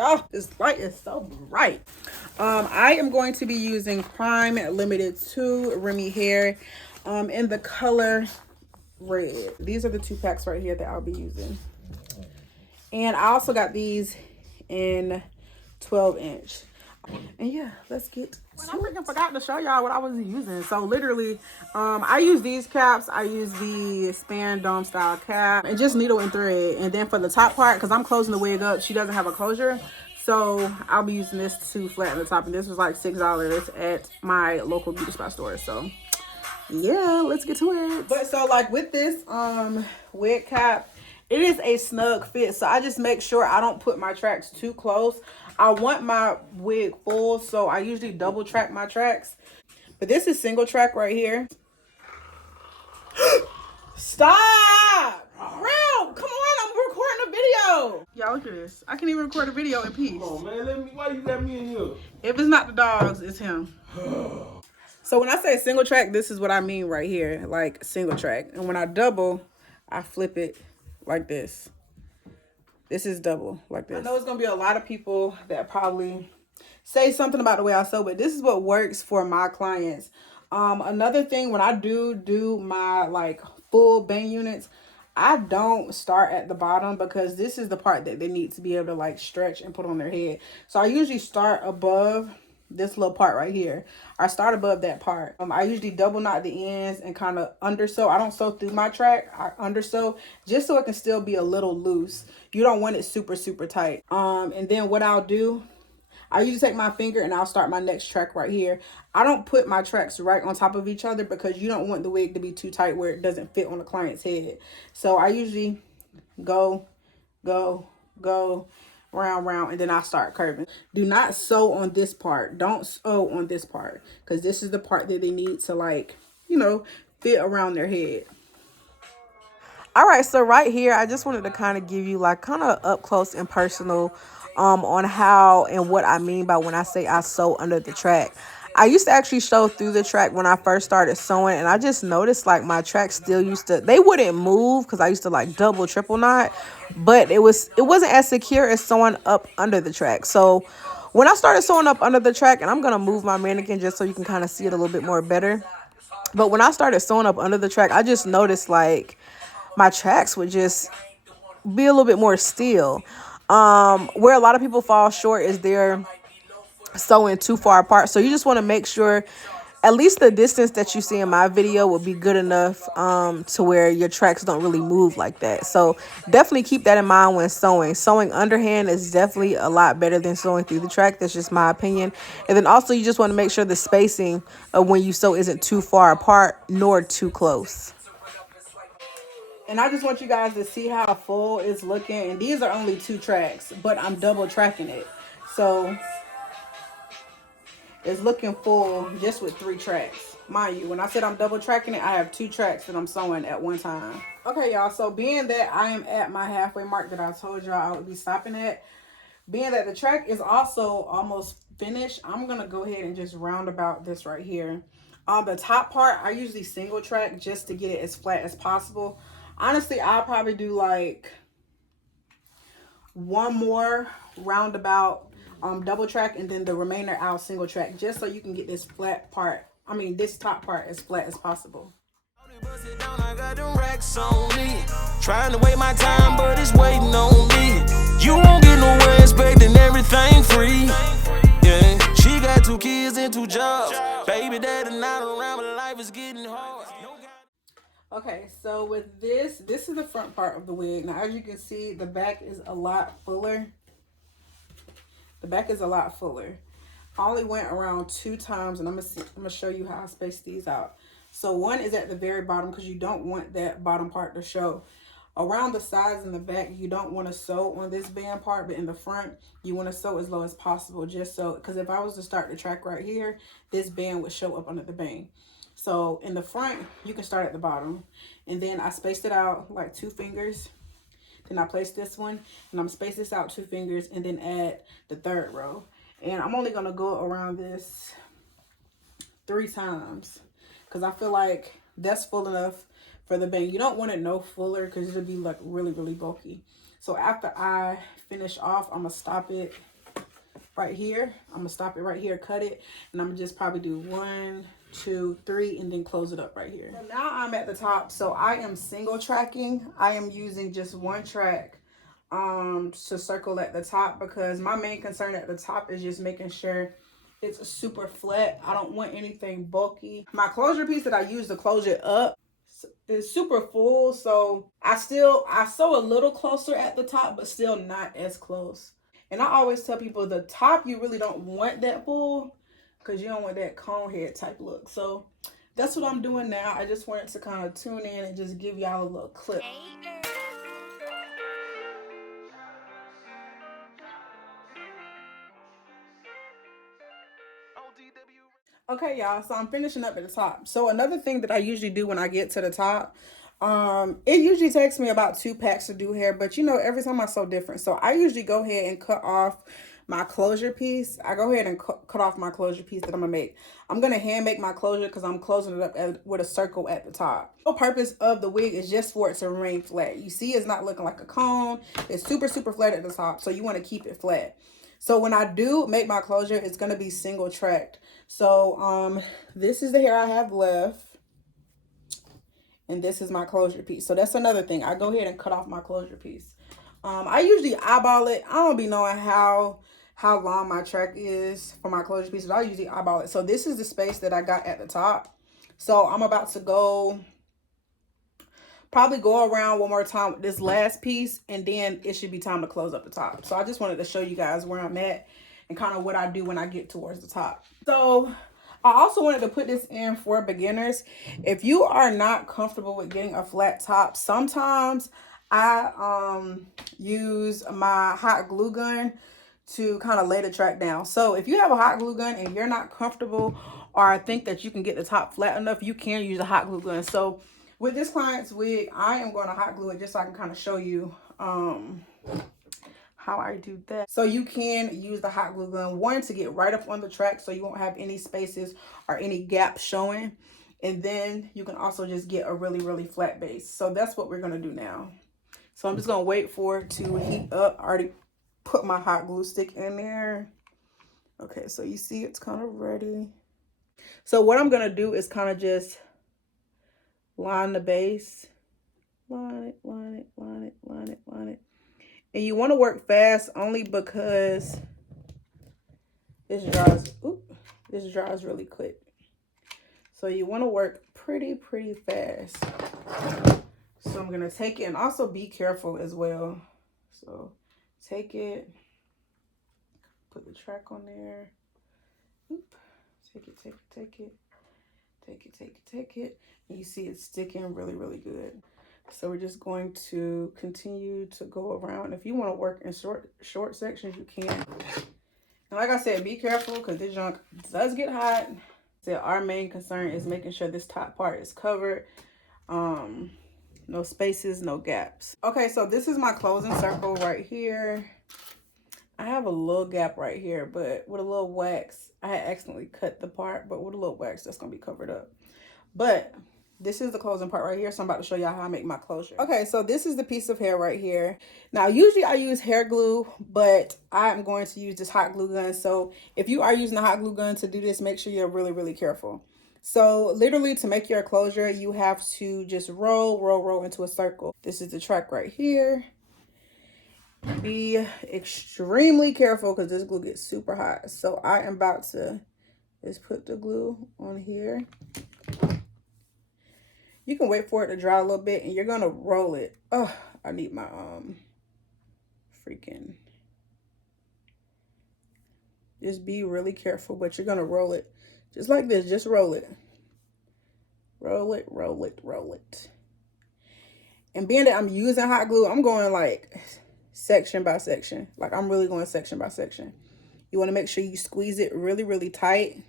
y'all. This light is so bright. I am going to be using Prime Limited 2 Remy Hair in the color red. These are the 2 packs right here that I'll be using. And I also got these in 12-inch. And yeah, let's get I freaking forgot to show y'all what I was using. So literally, I use these caps. I use the span dome style cap and just needle and thread. And then for the top part, because I'm closing the wig up, she doesn't have a closure. So I'll be using this to flatten the top. And this was like $6 at my local beauty spot store. So yeah, let's get to it. But so like with this wig cap, it is a snug fit. So I just make sure I don't put my tracks too close. I want my wig full, so I usually double track my tracks. But this is single track right here. Stop! Real, come on, I'm recording a video. Y'all look at this. I can't even record a video in peace. Oh man, why you got me in here? If it's not the dogs, it's him. So when I say single track, this is what I mean right here, like single track. And when I double, I flip it like this. This is double like this. I know it's gonna be a lot of people that probably say something about the way I sew, but this is what works for my clients. Another thing, when I do my like full bang units, I don't start at the bottom because this is the part that they need to be able to like stretch and put on their head. So I usually start above this little part right here. I start above that part. I usually double knot the ends and kind of undersew. I don't sew through my track. I undersew just so it can still be a little loose. You don't want it super tight. And then what I'll do, I usually take my finger and I'll start my next track right here. I don't put my tracks right on top of each other because you don't want the wig to be too tight where it doesn't fit on the client's head. So I usually go round, and then I start curving. Do not sew on this part. Don't sew on this part because this is the part that they need to, like, you know, fit around their head. All right, so right here, I just wanted to kind of give you like kind of up close and personal on how and what I mean by when I say I sew under the track. I used to actually sew through the track when I first started sewing, and I just noticed like my tracks still they wouldn't move because I used to like double, triple knot, but it wasn't as secure as sewing up under the track. So when I started sewing up under the track, and I'm gonna move my mannequin just so you can kind of see it a little bit more better. But when I started sewing up under the track, I just noticed like my tracks would just be a little bit more still. Where a lot of people fall short is they're sewing too far apart. So you just want to make sure at least the distance that you see in my video will be good enough to where your tracks don't really move like that. So definitely keep that in mind when sewing. Sewing underhand is definitely a lot better than sewing through the track. That's just my opinion. And then also you just want to make sure the spacing of when you sew isn't too far apart nor too close. And I just want you guys to see how full it's looking. And these are only 2 tracks, but I'm double tracking it. So it's looking full just with 3 tracks. Mind you, when I said I'm double tracking it, I have 2 tracks that I'm sewing at one time. Okay, y'all. So being that I am at my halfway mark that I told y'all I would be stopping at, being that the track is also almost finished, I'm going to go ahead and just round about this right here. On the top part, I usually single track just to get it as flat as possible. Honestly, I'll probably do like one more roundabout double track, and then the remainder I'll single track just so you can get this flat part, this top part as flat as possible. Trying to wait my time, but it's waiting on me. You won't get nowhere expecting everything free. Yeah, she got 2 kids and 2 jobs. Baby daddy not around, but life is getting hard. Okay, so with this is the front part of the wig. Now, as you can see, the back is a lot fuller. The back is a lot fuller. I only went around 2 times, and I'm gonna show you how I spaced these out. So one is at the very bottom because you don't want that bottom part to show. Around the sides and the back, you don't want to sew on this band part, but in the front, you want to sew as low as possible, just so, because if I was to start the track right here, this band would show up under the bang. So in the front, you can start at the bottom. And then I spaced it out like 2 fingers. Then I placed this one, and I'm gonna space this out 2 fingers and then add the 3rd row. And I'm only gonna go around this 3 times because I feel like that's full enough for the bang. You don't want it no fuller because it'll be like really bulky. So after I finish off, I'm gonna stop it right here. I'm gonna stop it right here, cut it, and I'm gonna just probably do 1, 2, 3, and then close it up right here. So now I'm at the top. So I am single tracking. I am using just one track to circle at the top, because my main concern at the top is just making sure it's super flat. I don't want anything bulky. My closure piece that I use to close it up is super full, so I sew a little closer at the top, but still not as close. And I always tell people the top, you really don't want that full, because you don't want that cone head type look. So that's what I'm doing now. I just wanted to kind of tune in and just give y'all a little clip. Okay, y'all, so I'm finishing up at the top. So another thing that I usually do when I get to the top, it usually takes me about 2 packs to do hair, but you know, every time I sew different. So I usually go ahead and cut off my closure piece. I go ahead and cut off my closure piece that I'm gonna make. I'm gonna hand make my closure because I'm closing it up with a circle at the top. The purpose of the wig is just for it to remain flat. You see, it's not looking like a cone. It's super flat at the top, so you want to keep it flat. So when I do make my closure, it's going to be single tracked. So this is the hair I have left. And this is my closure piece. So that's another thing. I go ahead and cut off my closure piece. I usually eyeball it. I don't be knowing how long my track is for my closure pieces. I usually eyeball it. So this is the space that I got at the top. So I'm about to probably go around one more time with this last piece, and then it should be time to close up the top. So I just wanted to show you guys where I'm at and kind of what I do when I get towards the top. So I also wanted to put this in for beginners. If you are not comfortable with getting a flat top, sometimes I use my hot glue gun to kind of lay the track down. So if you have a hot glue gun and you're not comfortable or think that you can get the top flat enough, you can use a hot glue gun. So with this client's wig, I am going to hot glue it just so I can kind of show you how I do that. So you can use the hot glue gun, one, to get right up on the track so you won't have any spaces or any gaps showing. And then you can also just get a really flat base. So that's what we're going to do now. So I'm just going to wait for it to heat up. I already put my hot glue stick in there. Okay, so you see it's kind of ready. So what I'm going to do is kind of just line the base. Line it, line it, line it, line it, line it. And you want to work fast only because this dries really quick. So you want to work pretty fast. So I'm going to take it, and also be careful as well. So take it, put the track on there. Oop. Take it, take it, take it. Take it, take it, take it. And you see it's sticking really good. So we're just going to continue to go around. If you want to work in short sections, you can. And like I said, be careful because this junk does get hot. So our main concern is making sure this top part is covered. No spaces, no gaps. Okay, so this is my closing circle right here. I have a little gap right here, but with a little wax, I had accidentally cut the part, but with a little wax, that's gonna be covered up. But this is the closing part right here, so I'm about to show y'all how I make my closure. Okay, so this is the piece of hair right here. Now, usually I use hair glue, but I'm going to use this hot glue gun. So if you are using a hot glue gun to do this, make sure you're really careful. So literally, to make your closure, you have to just roll into a circle. This is the track right here. Be extremely careful because this glue gets super hot. So I am about to just put the glue on here. You can wait for it to dry a little bit, and you're gonna roll it. Oh, I need my freaking. Just be really careful, but you're gonna roll it just like this. Just roll it. Roll it, roll it, roll it. And being that I'm using hot glue, I'm going like section by section. Like I'm really going section by section. You want to make sure you squeeze it really tight.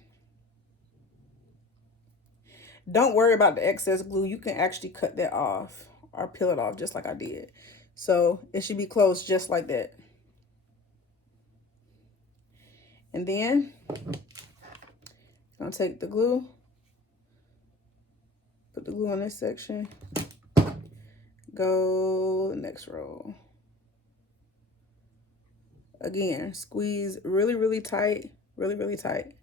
Don't worry about the excess glue. You can actually cut that off or peel it off just like I did. So it should be closed just like that. And then I'm gonna take the glue, put the glue on this section, go the next row. Again, squeeze really, really tight, really, really tight.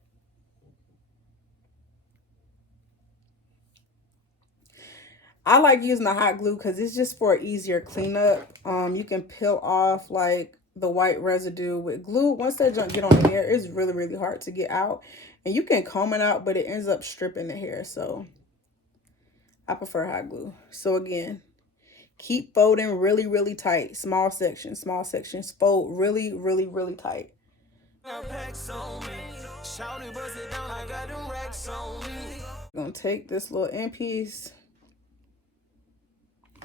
I like using the hot glue because it's just for easier cleanup. You can peel off like the white residue with glue. Once that junk get on the hair, it's really, really hard to get out. And you can comb it out, but it ends up stripping the hair. So I prefer hot glue. So again, keep folding really, really tight. Small sections, fold really, really, really tight. I'm gonna take this little end piece,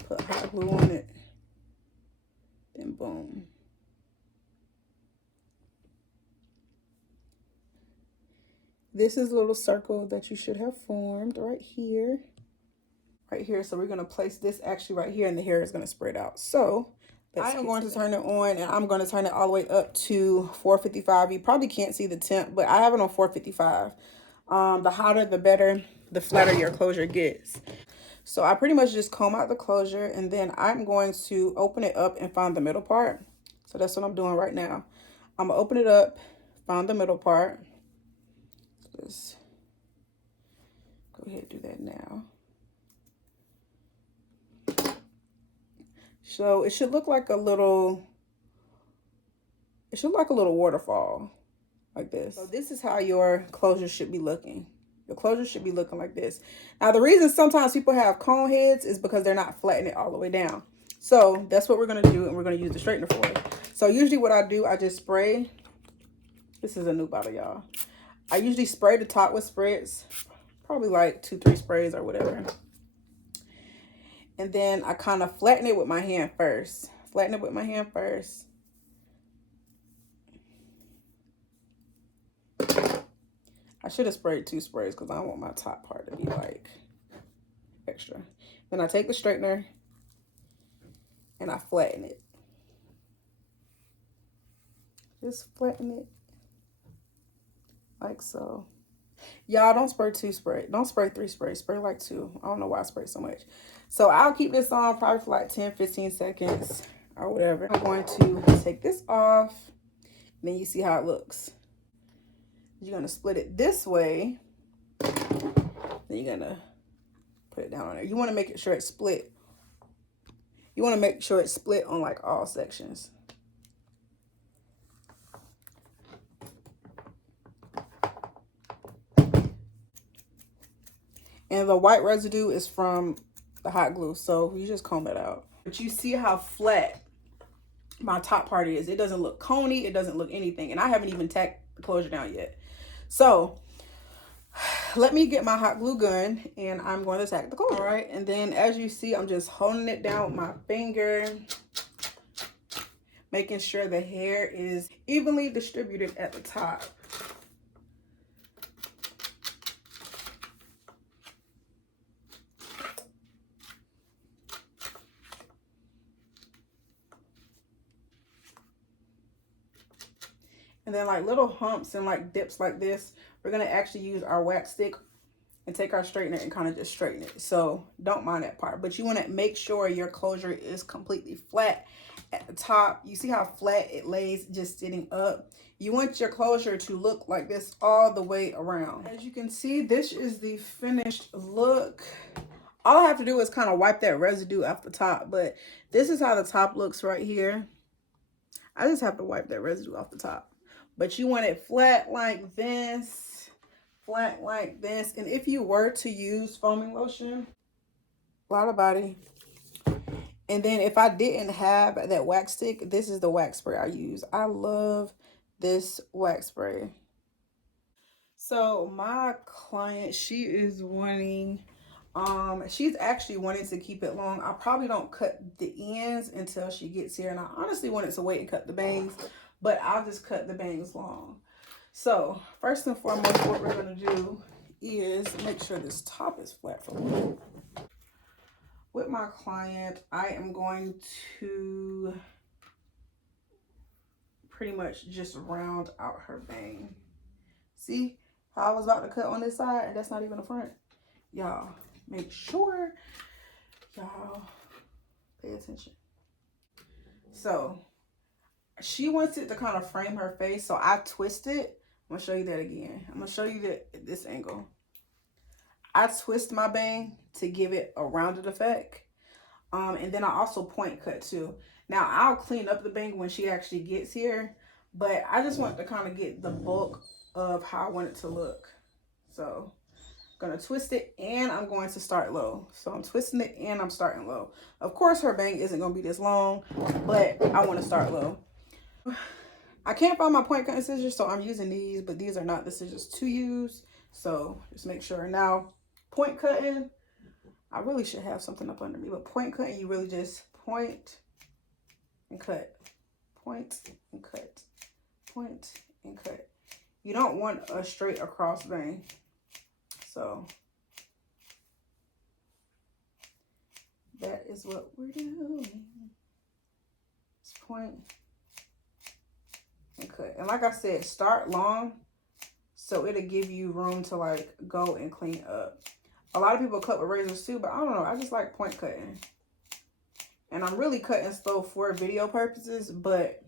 put hot glue on it, then boom. This is a little circle that you should have formed right here. Right here. So we're going to place this actually right here, and the hair is going to spread out. So I am going to turn it on, and I'm going to turn it all the way up to 455. You probably can't see the temp, but I have it on 455. The hotter, the better, the flatter your closure gets. So I pretty much just comb out the closure, and then I'm going to open it up and find the middle part. So that's what I'm doing right now. I'm going to open it up, find the middle part. Just go ahead and do that now. So it should look like a little, waterfall like this. So this is how your closure should be looking. Your closure should be looking like this. Now the reason sometimes people have cone heads is because they're not flattening it all the way down. So that's what we're gonna do, and we're gonna use the straightener for it. So usually what I do, I just spray. This is a new bottle, y'all. I usually spray the top with spritz, probably like 2-3 sprays or whatever. And then I kind of flatten it with my hand first. I should have sprayed 2 sprays because I don't want my top part to be like extra. Then I take the straightener and I flatten it. Just flatten it like so. Y'all don't spray 2 sprays. Don't spray 3 sprays. Spray like 2. I don't know why I spray so much. So I'll keep this on probably for like 10-15 seconds or whatever. I'm going to take this off. And then you see how it looks. You're going to split it this way. Then you're going to put it down on there. You want to make sure it's split. You want to make sure it's split on like all sections. And the white residue is from the hot glue. So you just comb it out. But you see how flat my top part is. It doesn't look coney. It doesn't look anything. And I haven't even tacked the closure down yet. So let me get my hot glue gun and I'm going to tack the closure. All right. And then as you see, I'm just holding it down with my finger, making sure the hair is evenly distributed at the top. And then like little humps and like dips like this, we're going to actually use our wax stick and take our straightener and kind of just straighten it. So don't mind that part, but you want to make sure your closure is completely flat at the top. You see how flat it lays just sitting up? You want your closure to look like this all the way around. As you can see, this is the finished look. All I have to do is kind of wipe that residue off the top, but this is how the top looks right here. I just have to wipe that residue off the top. But you want it flat like this, flat like this. And if you were to use foaming lotion, Lotta body. And then if I didn't have that wax stick, this is the wax spray I use. I love this wax spray. So my client, she is wanting, she's actually wanting to keep it long. I probably don't cut the ends until she gets here. And I honestly wanted to wait and cut the bangs, but I'll just cut the bangs long. So first and foremost, what we're going to do is make sure this top is flat for me. With my client, I am going to pretty much just round out her bang. See how I was about to cut on this side and that's not even the front? Y'all, make sure y'all pay attention. So she wants it to kind of frame her face, so I twist it. I'm gonna show you that again. I'm gonna show you that this angle. I twist my bang to give it a rounded effect. And then I also point cut too. Now I'll clean up the bang when she actually gets here, but I just want to kind of get the bulk of how I want it to look. So I'm gonna twist it and I'm going to start low. So I'm twisting it and I'm starting low. Of course her bang isn't gonna be this long, but I want to start low. I can't find my point cutting scissors, so I'm using these, but these are not the scissors to use. So just make sure. Now, point cutting, I really should have something up under me, but point cutting, you really just point and cut, point and cut, point and cut. You don't want a straight across bang. So that is what we're doing. Just point and cut. And like I said, start long so it'll give you room to like go and clean up. A lot of people cut with razors too, but I don't know, I just like point cutting. And I'm really cutting slow for video purposes, but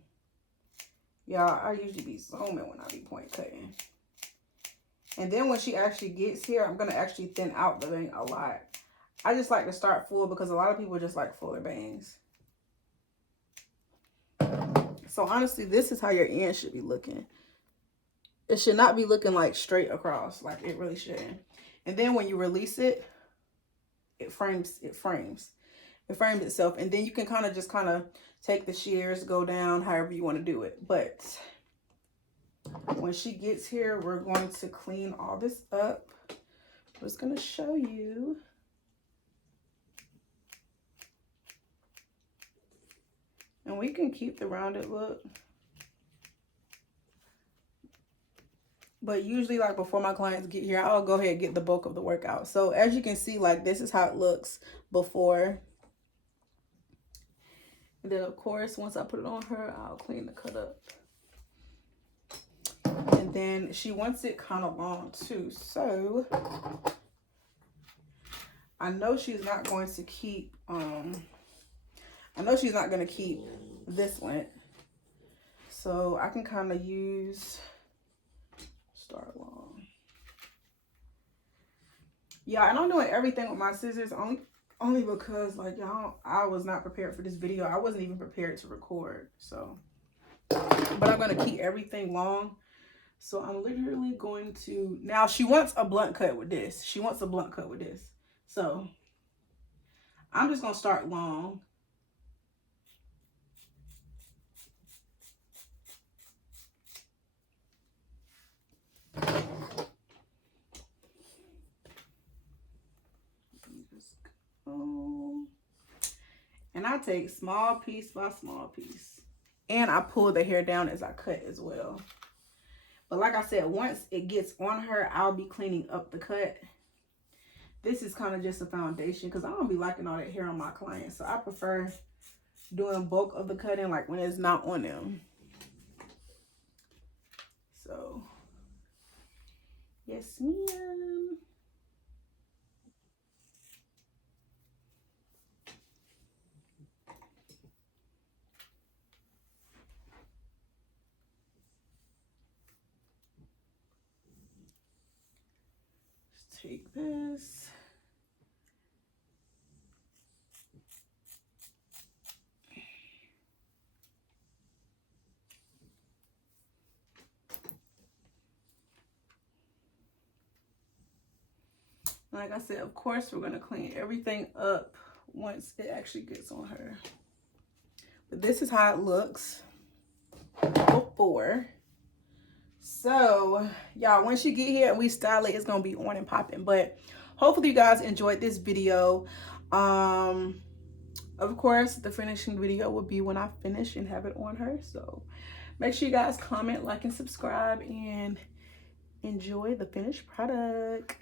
y'all, I usually be zooming when I be point cutting. And then when she actually gets here, I'm gonna actually thin out the bang a lot. I just like to start full because a lot of people just like fuller bangs. So honestly, this is how your end should be looking. It should not be looking like straight across, like it really shouldn't. And then when you release it, it frames itself. And then you can kind of take the shears, go down, however you want to do it. But when she gets here, we're going to clean all this up. I'm just going to show you. And we can keep the rounded look. But usually, like, before my clients get here, I'll go ahead and get the bulk of the work out. So as you can see, like, this is how it looks before. And then, of course, once I put it on her, I'll clean the cut up. And then she wants it kind of long, too. So I know she's not going to keep, this length. So I can kind of use... start long. Yeah, and I'm doing everything with my scissors only because, like, y'all, I was not prepared for this video. I wasn't even prepared to record. So, but I'm gonna keep everything long. So I'm literally going to, now she wants a blunt cut with this. So I'm just gonna start long. And I take small piece by small piece. And I pull the hair down as I cut as well. But like I said, once it gets on her, I'll be cleaning up the cut. This is kind of just a foundation because I don't be liking all that hair on my clients. So I prefer doing bulk of the cutting like when it's not on them. So, yes, ma'am. Take this. Like I said, of course, we're going to clean everything up once it actually gets on her. But this is how it looks before. So, y'all, once you get here and we style it, it's going to be on and popping. But hopefully you guys enjoyed this video. Of course, the finishing video will be when I finish and have it on her. So make sure you guys comment, like, and subscribe, and enjoy the finished product.